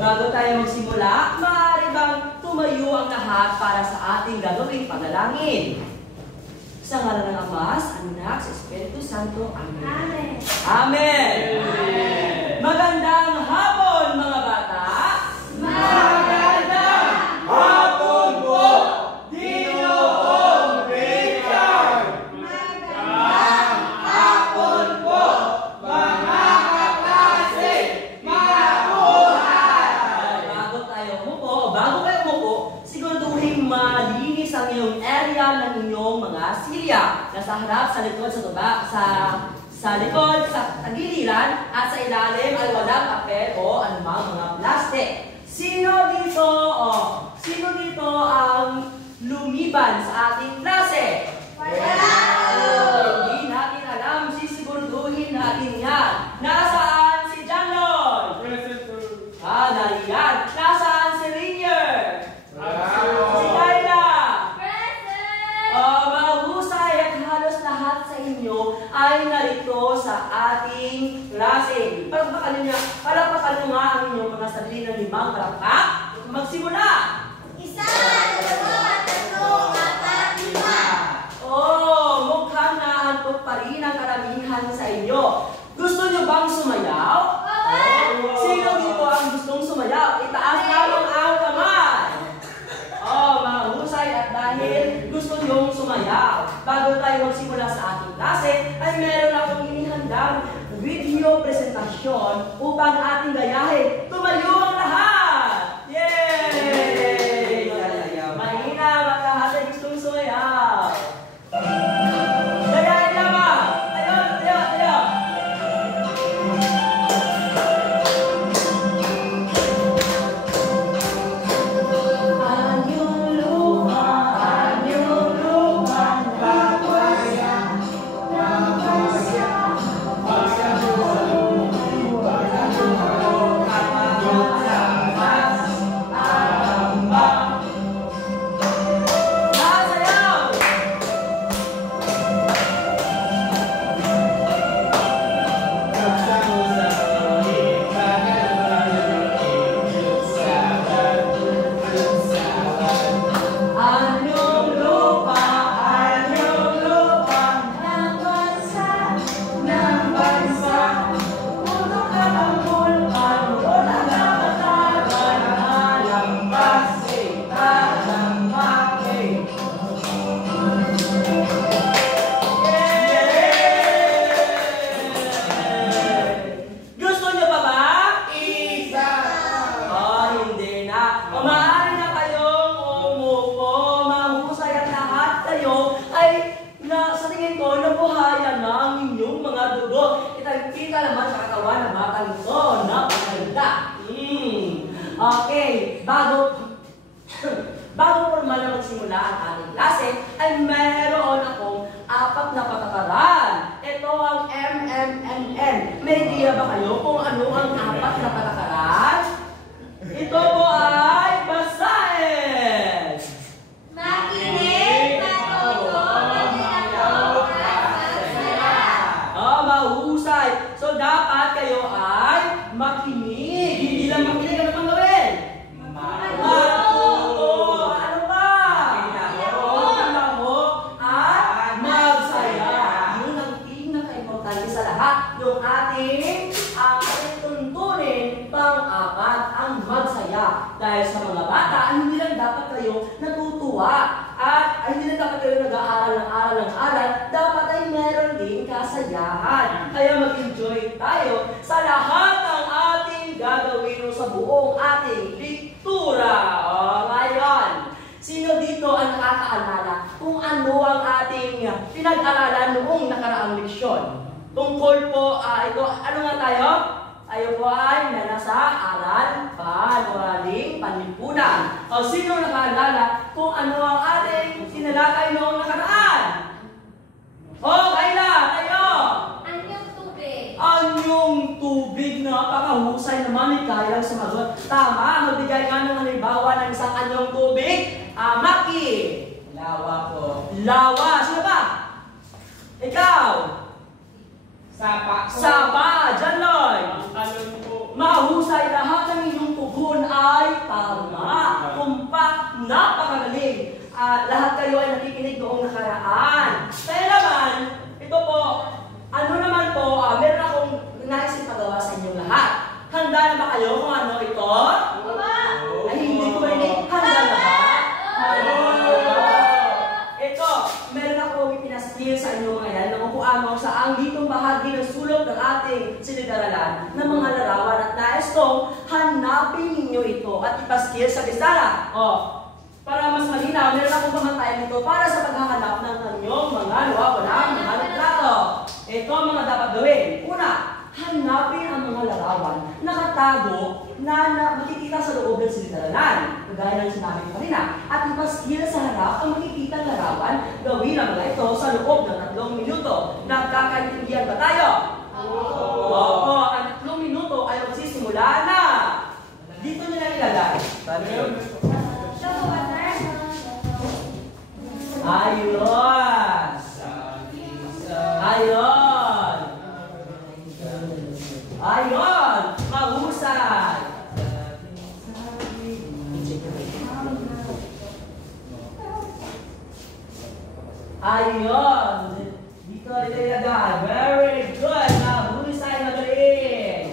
Bago tayo magsimula, maaari bang tumayo ang lahat para sa ating gagawing panalangin? Sa ngalan ng Ama, sa Anak, sa Espiritu Santo. Amen. Amen. Amen. Amen. Magandang hapon, mga bata. Magandang hapon po, Ginoong Richard. Magandang hapon po, mga kaklase. Mabuhay! Bago kayo umupo, siguraduhin malinis ang iyong area ng inyong mga silya. Nasa harap, sa likod, sa tuba, sa likod, sa tagiliran, at sa ilalim ay walang papel o anumang mga plastic. Sino dito ang lumiban sa ating klase? Hindi natin alam, sisiguraduhin natin yan. Nasaan si John Lloyd? Present. Nariyan. Nasaan si Rainier? Si Kyla? Present. Mahusay at halos lahat sa inyo ay narito sa ating klase. Palakpakan nyo nga ang inyong mga sarili ng limang palakpak. Magsimula! 1, 2, 3, 4, 5. Mukhang naantok pa rin ang karamihan sa inyo. Gusto nyo bang sumayaw? Sino dito ang gustong sumayaw? Itaas lamang ang kamay. Mahusay at dahil gusto nyong sumayaw. Bago tayo magsimula sa ating klase, ay meron akong inihandang video presentasyon upang ating gayahin. Tumayo ang lahat! Yay! Mahina ang lahat ay gustong sumayaw. Gayahin lamang! Tayo! Okay, bago formal na magsimula ang ating klase, ay meron akong 4 na patakaran. Ito ang MMNN. May idea ba kayo kung ano ang 4 na patakaran? Ito po ay basahin! Makinig, matuto, ginagawa at magsaya. Mahusay. So, dapat kayo ay makinig. Hindi lang makinig, ano pang gawin? Matuto. Ano pa? Makinig at magsaya. Yun ang pinaka-importante sa lahat. Yung ating tuntunin pang-4 ang magsaya. Dahil sa mga bata, hindi lang dapat kayo natutuwa. At hindi lang dapat kayo nag-aaral ng aral. Dapat ay meron din kasayahan. Kaya mag-enjoy tayo sa lahat ng ating gagawin sa buong ating lektura. Ngayon, sino dito ang nakakaalala kung ano ang ating pinag-aralan noong nakaraang leksyon? Tungkol po, ito, ano nga tayo? Tayo po ay nasa aral panwaling panlipunan. Sino nakaalala kung ano ang ating sinalakay noong nakaraan? Kayla, tayo! Anyong tubig. Anyong tubig, napakahusay naman ni Kayla sumagot. Tama, magbigay nga ng halimbawa ng isang anyong tubig. Maki. Lawa po. Lawa. Sino ba? Ikaw. Sapa. Sapa. John Lloyd. Talon po. Mahusay lahat ng inyong tugon napakagaling. Lahat kayo ay nakikinig noong nakaraan. Kaya naman, ito po, ano naman po, meron akong nais ipagawa sa inyong lahat. Handa na ba kayo kung ano ito? Ay, hindi ko marinig. Handa na ba? Ito, meron akong ipinaskil sa inyong mga yan, na kung ano sa ang ditong bahagi ng sulok ng ating silid-aralan ng mga larawan at nais kong hanapin ninyo ito at ipaskil sa bisara. Para mas malinaw, meron akong pamantayan dito para sa paghahanap ng kanyong mga nawawalang mga litrato. Ito ang mga dapat gawin. Una, hanapin ang mga larawan nakatago na makikita sa loob ng silid-aralan. Kagaya ng sinabi ko kanina. At ipaskil sa harap ang makikita larawan, gawin ang mga ito sa loob ng 3 minuto. Nagkakaintindihan ba tayo? Opo, ang 3 minuto ay magsisimula na. Dito nyo lang ilagay. Ayun! Ayun! Ayun! Mahusay! Ayun! Dito ilagay. Very good! Mahusay, magaling!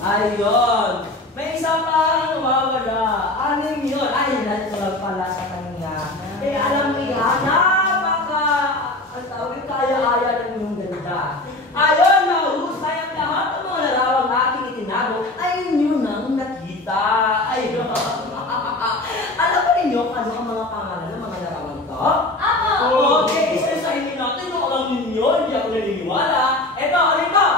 Ayun! May isa pang nawawala. Anim yun. Ay, natural pala sa kanya. Eh, alam mo yan, ang tawag, kaya-aya ng iyong ganda. Ayun, nahusay ang lahat ng mga larawang aking itinago ay inyo nang nakita. Ayun. Alam ba ninyo kung ano ang mga pangalan ng mga larawang ito? Okay, isa-isa hindi natin kung alam ninyo, hindi ako naniniwala. Ito, ano ito?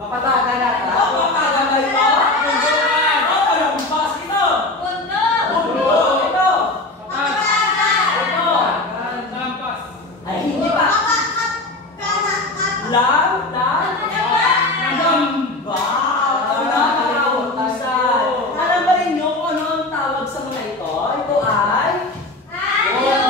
Mapataga na ito? Mapataga ba ito? Malampas ito? Ito? Ay, hindi pa. Lamba. Alam ba ninyo kung ano ang tawag sa mga ito? Ito ay? Anyong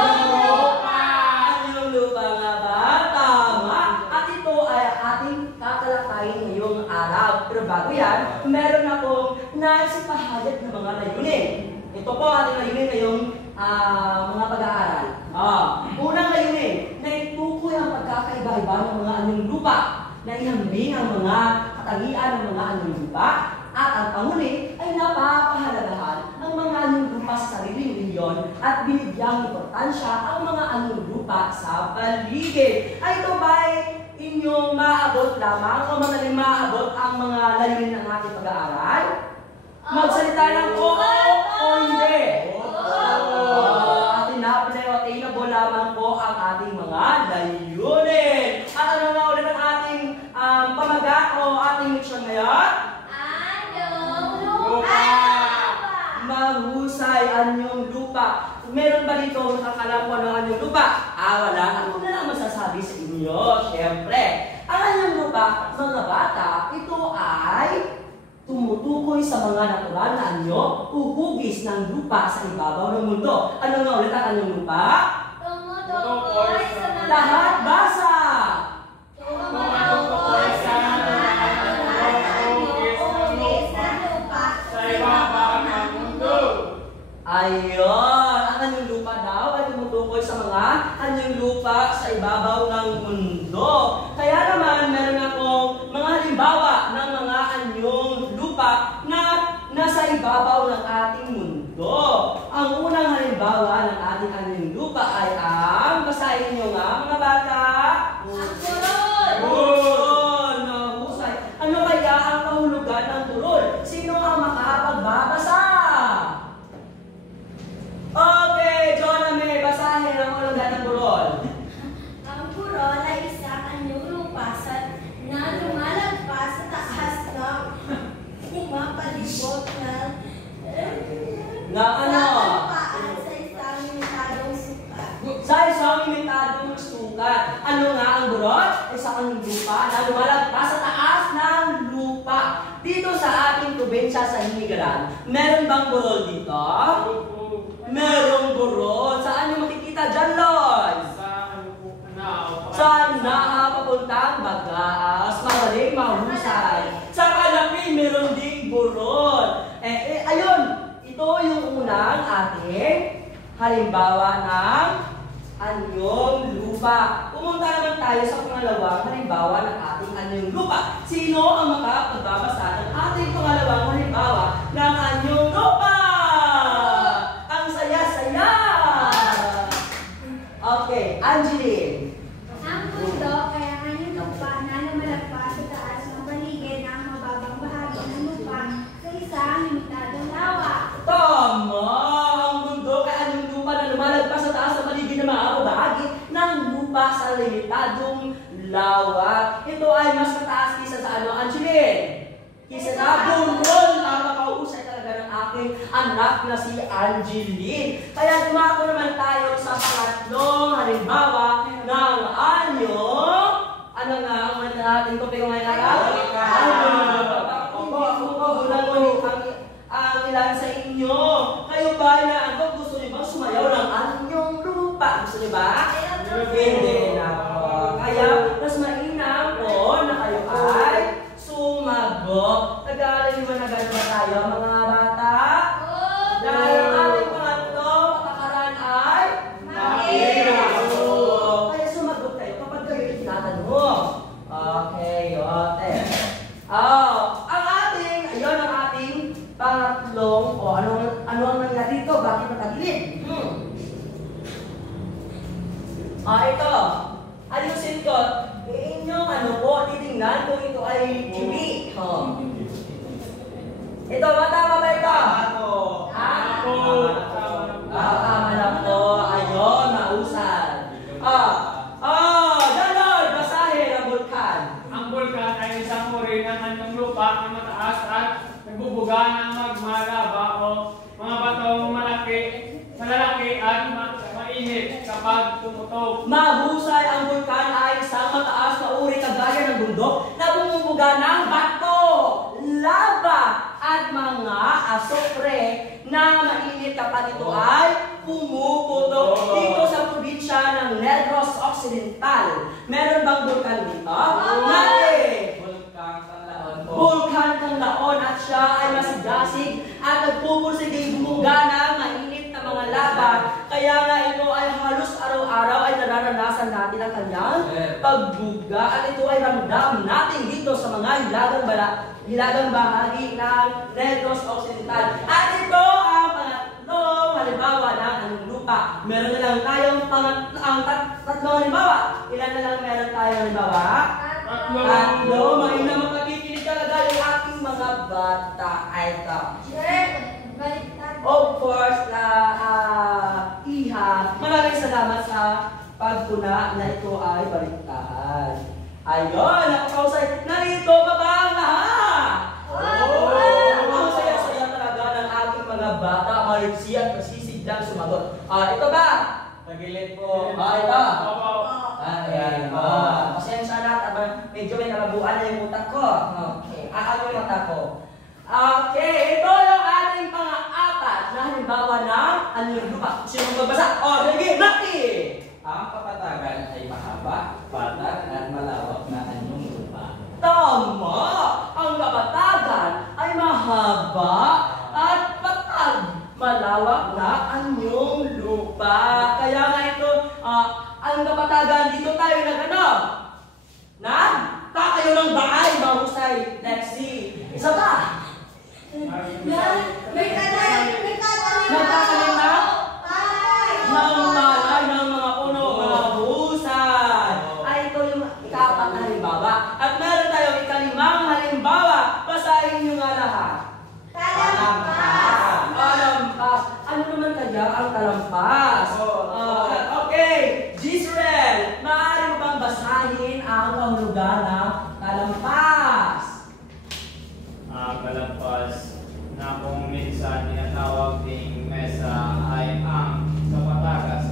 lupa nga ba? Tama. At ito ay ating tatalakayin ngayong araw. Pero bago yan, meron akong naisipahayag na mga layunin. Ito po ating layunin ngayong mga pag-aaral. Unang layunin, na itukoy ang pagkakaiba-iba ng mga anyong lupa, na ihambing ang mga katangian ng mga anyong lupa, at ang panghuli ay napapahalagahan ang mga anyong lupa sa sariling rehiyon at binigyang importansya ang mga anyong lupa sa paligid. Ay ito ba'y inyong maabot lamang o madaling maabot ang mga layunin ng ating pag-aaral? Magsalita ng oo o hindi? Ating attainable lamang po ang ating mga layunin. At ano nga ulit ang ating pamagat o ating mission ngayon? Mahusay anyong lupa. Meron ba dito nakakalam ko ng anyong lupa? Wala. Ano na lang masasabi sa inyo? Siyempre, ang anyong lupa, mga bata, ito ay tumutukoy sa mga natural na anyo, uhugis ng lupa sa ibabaw ng mundo. Ano nga ulit ang anyong lupa? Tumutukoy sa mga Lahat basa! Tumutukoy sa mga natural na uhugis ng lupa sa ibabaw ng mundo. Ayun! Ang anyong lupa daw ay tumutukoy sa mga anyong lupa sa ibabaw ng mundo. Kaya naman, meron akong mga halimbawa ng mga anyong lupa na nasa ibabaw ng ating mundo. Ang unang halimbawa ng ating anyong lupa ay ang, basahin nyo nga mga bata. Ang turol! Turol! Nahusay. Ano kaya ang kahulugan ng turol? Sino ang makapagbabasa? Okay, Jonah May, basahin ang kahulugan ng turol. Ang turol ay isang anyong lupa na lumalagpas sa taas ng pumapalibot ng Na ano? kalupaan sa isang limitadong sukat. Sa isang limitadong sukat. Ano nga ang burol? Isang lupa na lumalagpas sa taas ng lupa. Dito sa ating probinsya sa Hinigalan, meron bang burol dito? Merong burol. Saan nyo makikita dyan, Lord? Sa papuntang Bagaas. ating halimbawa ng anyong lupa. Pumunta naman tayo sa pangalawang halimbawa ng ating anyong lupa. Sino ang makapagbabasa ng ating pangalawang halimbawa ng anyong lupa? Ang saya-saya! Okay, Angeline. Ang mundo, kaya ang lupa na lumalagpas sa taas ng paligid ng mababang bahagi ng lupa sa isang limitadong lawa. Tama! Ang mundo kay anyong lupa na lumalagpas sa taas ng paligid ng mga bahagi ng lupa sa limitadong lawa. Ito ay mas mataas kisa sa ano, Angeline? Kisa sa bundol. Napakausay talaga ng aking anak na si Angeline. Kaya dumako naman tayo sa pangatlong halimbawa ng anyong ano nga ang manda natin ko pero ngayon araw? Ang ilan sa inyo. Kayo ba na ano, gusto niyo bang sumayaw ng anyong lupa? Gusto niyo ba? Hindi na po. Kaya mas mainam po na kayo ay sumagot. Nag-aaral niyo ba na gano'n ba tayo mga bata? Dahil ang ating pangatlo, patakaran ay kaya sumagot kayo kapag kayo tinatanong. Okay, yote. Ang ating, ayun ang ating pangatlong, ano ang nangyari dito? Bakit matagilid? Ito. Ayusin ko. Inyong ano po, titingnan kung ito ay cubic. Ito, matama ba ito? Tama na po. Ayun, nausan. Ganon, basahin ang bulkan. Ang bulkan ay isang uri ng anyong lupa na mataas at nagbubuga ng magmalaba o mga batong malalaki at mainit kapag tumutok. Mahusay ang bulkan ay isang mataas na uri kagaya ng bundok na bumubuga ng bato, lava at mga asopre na mainit kapag ito ay pumuputok. Dito sa probinsya ng Negros Occidental, meron bang bulkan dito? Bulkan kang laon at siya ay masigasig at nagpupursige bumuga ng mainit na mga lava. Kaya nga ito ay halos araw-araw ay nararanasan natin ang kanyang pagbuga at ito ay ramdam natin dito sa mga hilagang bahagi ng Negros Occidental. At ito ang pangatlong halimbawa ng anyong lupa. Meron na lang tayong tatlong halimbawa. Ilan na lang meron tayong halimbawa? Tatlo. Mainam makikinig talaga yung aking mga bata. Ay ito. Of course, Iha, maraming salamat sa pagtuna na ito ay baliktad. Ayun, nakakausay. Narito ka ba ang lahat? Ang saya-saya talaga ng aking mga bata, mariksi at masisiglang sumagot. Ito ba? Tagilid po. Ito. Ayan. Pasensya na, medyo may nakabuan na yung utak ko. Okay, ano yung mata ko? Okay, ito yung ating pang-apat na halimbawa ng anyong lupa. Sino magbabasa? Sige, Maki! Ang kapatagan ay mahaba, patat at malawak na anyong lupa. Tama! Ang kapatagan ay mahaba at patag. Malawak na anyong lupa. Kaya nga ito, ang kapatagan, dito tayo nag-ano? Takayo ng bahay, mahusay. Lexi. Isa pa? Nagkakalim na? Ng malay ng mga puno, mga husay. Ay, ito yung ika-apat na halimbawa. At meron tayong ika-limang halimbawa. Basahin nyo nga lahat. Talampas. Ano naman kaya ang talampas? Okay. Gisrael, maaari mo bang basahin ang kahulugan ng talampas? Kalampas na kung minsan tinatawag ding mesa ay ang kapatagas.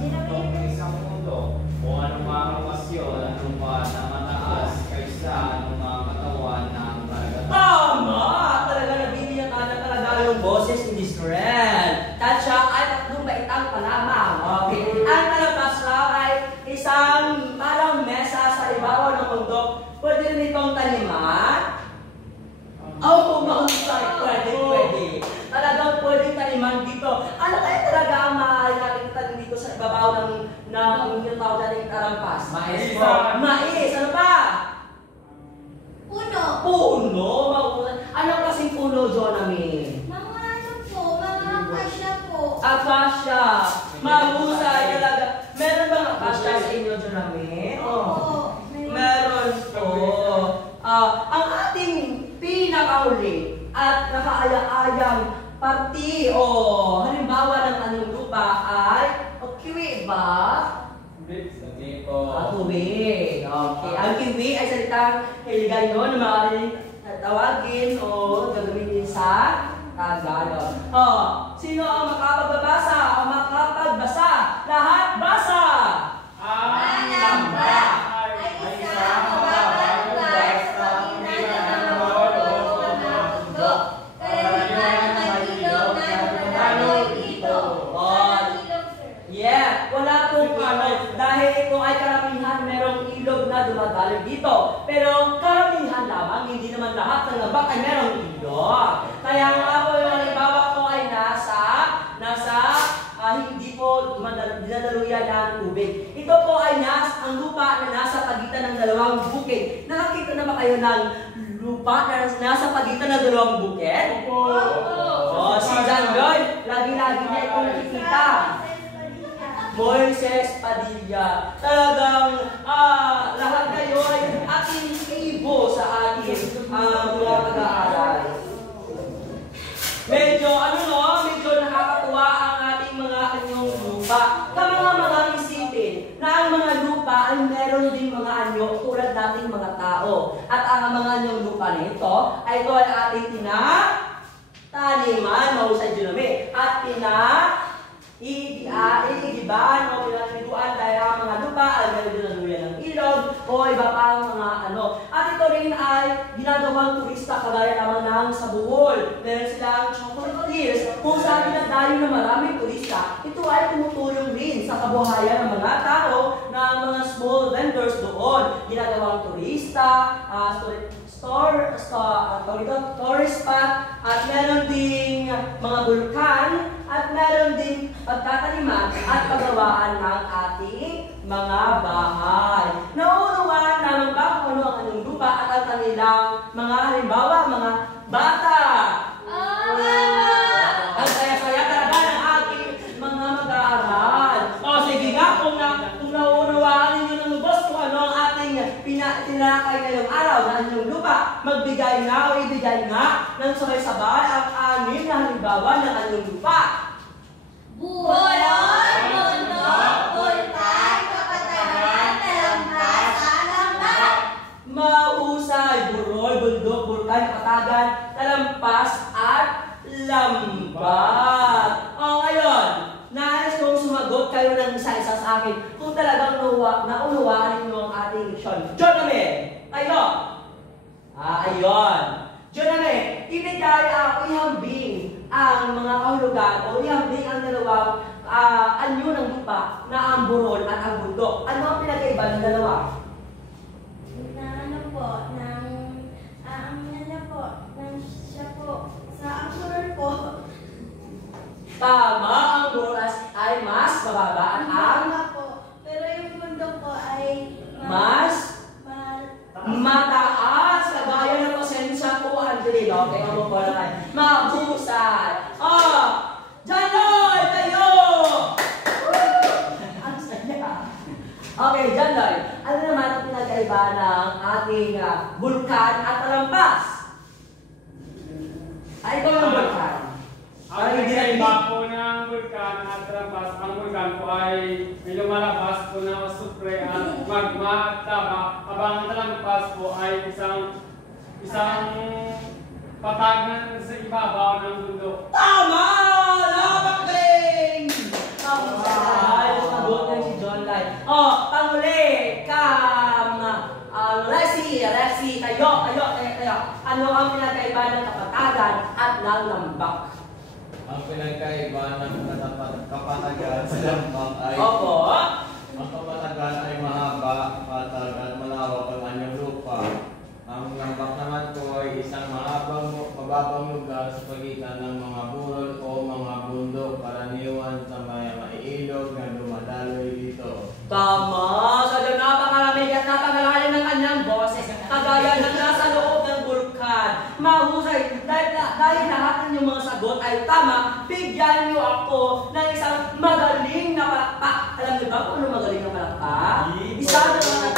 yung tawag natin tarampas? Mais po. Mais. Ano pa? Puno. Puno. Mahusay. Ano kasing puno, Jonami? Mga ano po, mga kasya po. Akasya. Mahusay talaga. Meron bang akasya sa inyo, Jonami? Oo. Meron po. Ang ating pinakahuli at nakaaya-ayang parti o halimbawa ng anong lupa ay kiwi ba? Sabi po. Tubig. Okay. Ang kiwi ay salitang Hiligaynon na maaaring tawagin o gagamitin sa Tagalog. Sino ang makapagbabasa o makapagbasa? Lahat basa! Ang lamba ay isang mababang lugar sa pagitan ng mga puno o mga bundok. Karaniwan ang may ilog na dumadaloy dito. Walang ilog, sir. Yeah, wala pong dahil ito ay karamihan merong ilog na dumadaloy dito. Pero karamihan lamang, hindi naman lahat ng lambak ay merong ilog. Kaya nga po yung halimbawa ko ay nasa hindi po dinadaluyan ng tubig. Ito po ay ang lupa na nasa pagitan ng dalawang bukid. Nakakita na ba kayo ng lupa na nasa pagitan ng dalawang bukid? Opo. Si John Lloyd, lagi-lagi niya itong nakikita. Moises Padilla. Talagang lahat kayo ay ating ibo sa ating mga pag-aaral. Medyo nakakatuwa ang ating mga anyong lupa. Mga isipin na ang mga lupa ay meron din mga anyo tulad nating mga tao. At ang mga anyong lupa nito ay ito ay ating tinataniman, mahusay Junami, at iigiban o pinagpiguan dahil ang mga lupa ay meron din naluyan ng ilog o iba pang mga ano. At ito rin ay ginagawang turista kagaya naman ng sa Bohol. Meron silang chocolate hills kung saan dinadayo na maraming turista. Ito ay tumutulong rin sa kabuhayan ng mga tao na mga small vendors doon. Ginagawang turista, tourist spot, at meron ding mga bulkan, at meron ding pagtataniman at paggawaan ng ating mga bahay. Nauunawaan naman ba kung ano ang anong lupa at ang kanilang mga halimbawa, mga bata? Ang saya-saya talaga ng ating mga mag-aaral. Sige nga, kung nauunawaan ninyo ng lubos kung ano ang ating tinakay ngayong araw na inyong lupa, magbigay nga o ibigay nga ng sabay-sabay ang anim na halimbawa ng inyong lupa. Bulon, bundok, bulkan, kapatagan, talampas, alambat. Mahusay, burol, bundok, bulkan, kapatagan, talampas, at lambat. Ngayon, nais kong sumagot kayo ng isa-isa sa akin kung talagang naunawaan ninyo ang ating leksyon. Jonami, kayo. Ayun. Jonami, ibigay ihambing ang mga kahulugan o ihambing ang dalawang anyo ng lupa na ang burol at ang bundok. Ano ang pinagkaiba ng dalawa? Sa ang burol po. Tama, ang burol ay mas mababa at ang Pero yung bundok po ay mas mataas. Kagaya ng pasensya ko, Angelino. Okay, ako po lang. Mahusay. Janoy, tayo! Ang saya. Okay, Janoy. Ano naman ang pinagkaiba ng ating bulkan at talampas? Ito ang bulkan. Ang pinagkaiba po ng bulkan at talampas, ang bulkan po ay may lumalabas po na supre at magma at taba, habang ang talampas po ay isang patag na sa ibabaw ng bundok. Tama! Napakling! Ayos na doon na si John Lai. Panguli! Lexi, tayo. Ano ang pinagkaiba ng kapatagan at ng lambak? Ang pinagkaiba ng kapatagan sa lambak ay Opo. ang kapatagan ay mahaba, patag at malawak ang anyong lupa. Ang lambak naman po ay isang mababang lugar sa pagitan ng mga burol o mga bundok, karaniwan sa may ilog na dumadaloy dito. Tama, sadya napakalamig at napakalalim ng kanyang boses, kagaya ng nasa loob ng bulkan. Mahusay, dahil lahat ng inyong mga sagot ay tama, bigyan niyo ako ng isang magaling na palakpak. Alam niyo ba kung ano magaling na palakpak? Isa, dalawa,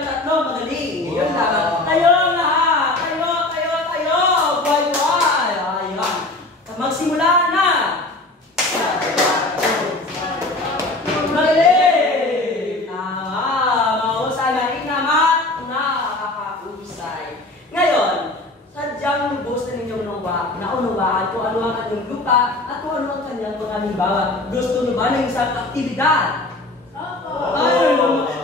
tatlo, magaling. Yun tama. Tayo ang lahat! Tayo! Buhay! Ayan. Magsimula na! Magaling! Mahusay, maling naman, nakakahusay. Ngayon, sadyang lubos na ninyong naunawaan kung ano ang kanyang lupa at kung ano ang kanyang mga halimbawa. Gusto niyo ba ng isang aktibidad? Ay,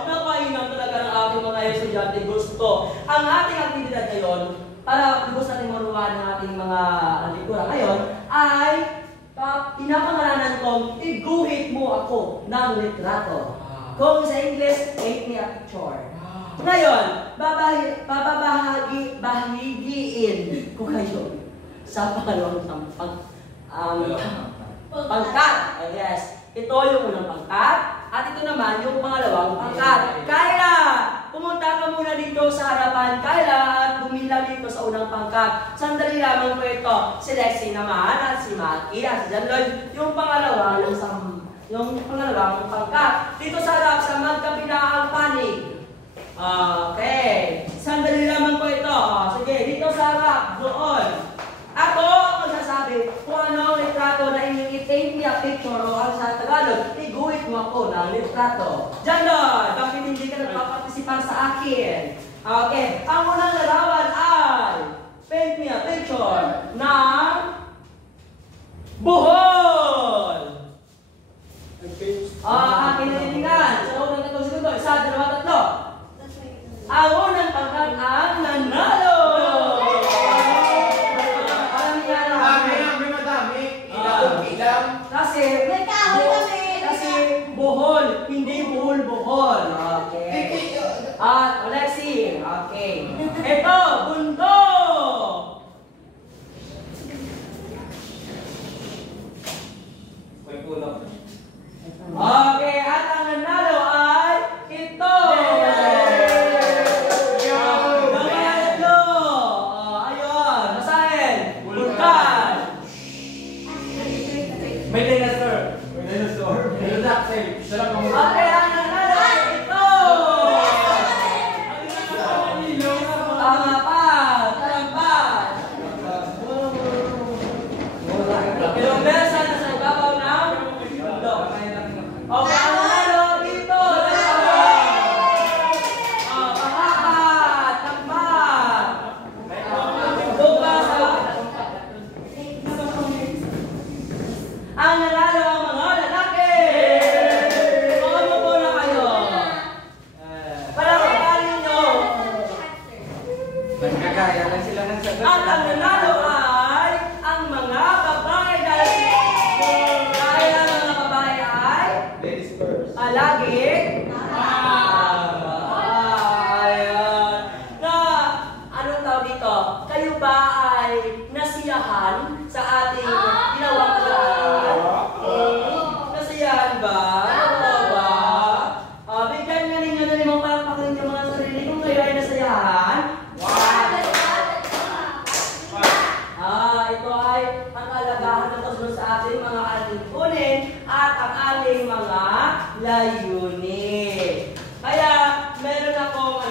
nakainam talaga ng aking mga estudyante. Gusto. Ang ating aktibidad ngayon, para lubos natin maunawaan ng ating mga likura ngayon, ay pinapangalanan kong iguhit mo ako ng litrato. Kung sa English, paint me a picture. Ngayon, babahagiin ko kayo sa pangalawang pangkat. Yes, ito yung unang pangkat at ito naman yung pangalawang pangkat. Kayla, pumunta ka muna dito sa harapan, Kayla, at bumilang dito sa unang pangkat. Sandali lamang po ito. Si Lexi naman at si Maki at si John Lloyd, yung pangalawang pangkat. Dito sa harap sa magkabilaang panig. Okay. Sandali lamang po ito. Sige, dito sa harap, doon. Ako ang magsasabi kung ano ang litrato na inyong i-paint me a picture o ang sa Tagalog, iguhit mo ako ng litrato. John Lloyd, bakit hindi ka nagpapartisipan sa akin? Okay. Ang unang larawan ay paint me a picture ng buhol. Akin na titingnan. Sa loob ng 3 segundo. 1, 2, 3. Ang unang pangkat ang nanalo! Kasi buhol, hindi buhol. Okay. At Alexi, okay. Ito, bundok. Okay, at ang nanalo ay ito. Ayun, basahin. Vulkan. May dinosaur. Okay, ang nanalo ay ito. Tama pa. Ilang beses na sa ibabaw ng bundok. Okay, ang nanalo dito. Pangapat. Takbat. Bukas. Ang nanalo ang mga lalaki. Ano po na kayo? Para kapalin nyo. Nagkagaya lang sila ng sagot. At ang nanalo ay ang mga babae dahil ang mga babae ay Ladies first. lagi ayan. Na anong tawag dito? Kayo ba ay nasiyahan sa ating ginawang pag-aaral? Nasiyahan ba? Oo ba? Bigyan nga ninyo na 5 palakpakan yung mga sarili kung kayo ay nasayahan. Ito ay ang kalagahan ng kasunod sa ating mga alingkunin at ang ating mga layunin. Kaya meron akong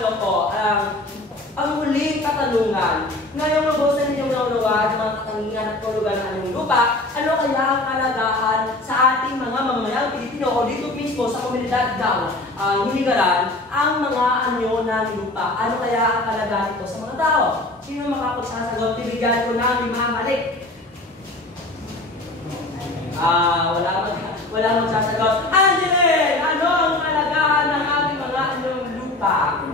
ang huling katanungan. Ngayong lubusan ninyong naunawaan ng mga katanungan at tulugan ng aming lupa, ano kaya ang kalagahan sa ating mga mamamayang Pilipino o dito mismo sa komunidad daw hiligaran ang mga anyo ng lupa? Ano kaya ang kalagahan ito sa mga tao? Sino makapagsasagot? Bibigyan ko ng 5 halik. Wala magsasagot. Angeline! Ano ang kalagahan ng ating mga anyong lupa?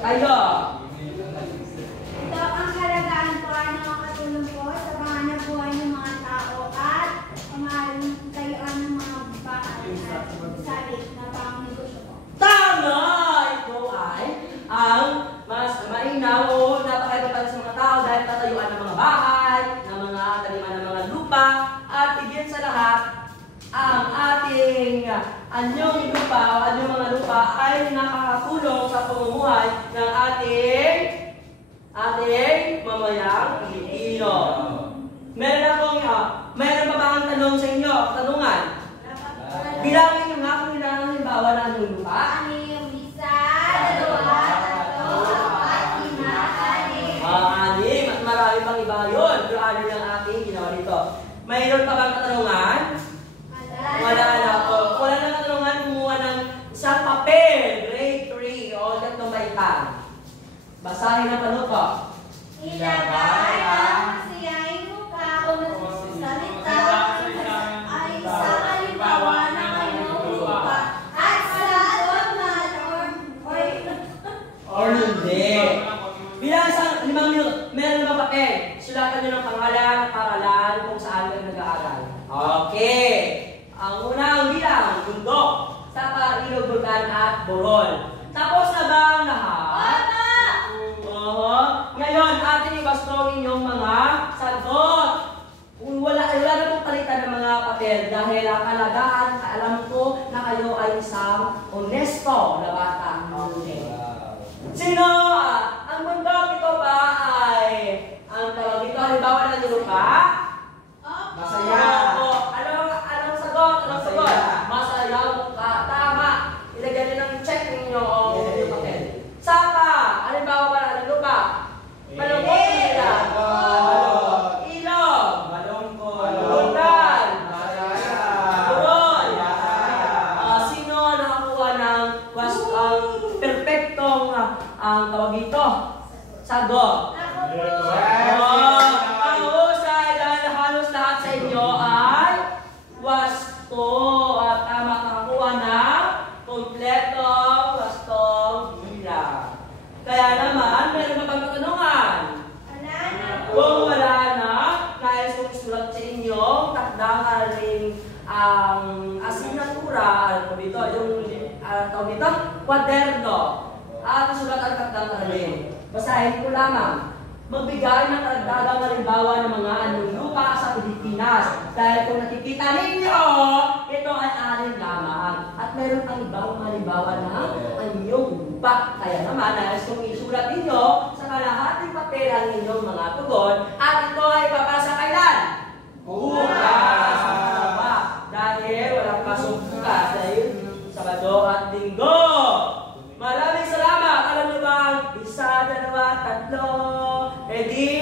Kayo! Ito ang halagaan po ay nakakatulong po sa panganap buhay ng mga tao at pangalagaan ng mga bahay at salit na pangnegosyo po. Tama! Ito ay ang mas mainam o napakaibapan sa mga tao dahil tatayuan ng mga bahay, ng mga taniman ng mga lupa, at higit sa lahat, ang ating anyong lupa lupa o anyong mga lupa ay nakakatulong sa pamumuhay ng ating mamayang Pilipino. Meron pa ba ang tanong sa inyo? Tanungan. Bilangin nyo nga kung ilang ang halimbawa na anyong lupa. Anim. At marami pang iba yun. Pero ano yung ating ginawa dito? Mayroon pa bang katanungan? Wala na po. Wala na katanungan, kumuha ng isang papel. Grade 3. O, ulit ng baitan. Basahin ang tanong po. Ilagay ang masayahing mukha o nagsasalita ay isang halimbawa ng kanyang lupa at sagot man Or hindi. Bilang isang 5 minute, meron na papel. Sulatan nyo ng pangalan, paralan, kung saan kayo nag-aaral. Okay. Ang unang bilang, bundok, Sapa, Ilog, Bulkan, at Borol. Tapos na ba ang lahat? Ngayon, atin ibastong inyong mga sagot. Wala na pong palitan ng mga papel dahil ang alagaan, alam ko na kayo ay isang honesto na bata. Sino? Ang bundok ito ba ay ang tawag ito? Halimbawa ng lupa? Masaya. Anong sagot? Masaya mukha. Tama. Ilagyan nyo ng check ninyo o yung papel. Sapa. Halimbawa ba ng lupa? Malungkot nila. Ilog. Bulkan. Burol. Sino nakakuha ng perfectong ang tawag dito? Sagot. Ang husay dahil halos lahat sa inyo ay wasto at makakuha ng kompletong wastong bilang. Kaya naman, meron ba bang katanungan? Kung wala na, nais kong isulat sa inyo, takdang rin ang asignatura, ano dito, yung tawag dito, kwaderno. At isulat ang takdang rin. Basahin ko lamang. Magbigay ng karagdagang halimbawa ng mga anong lupa sa Pilipinas. Dahil kung nakikita ninyo, ito ay alin lamang. At meron pang ibang halimbawa na anyong lupa. Kaya naman, nais kong isulat ninyo sa kalahating papel ang inyong mga tugon. At ito ay papasa kailan? Bukas! Dahil walang pasok bukas. Dahil Sabado at Linggo. Maraming salamat. Alam niyo ba? 1, 2, 3. Ready?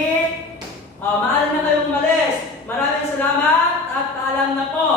Maaari na kayong umalis. Maraming salamat at paalam na po.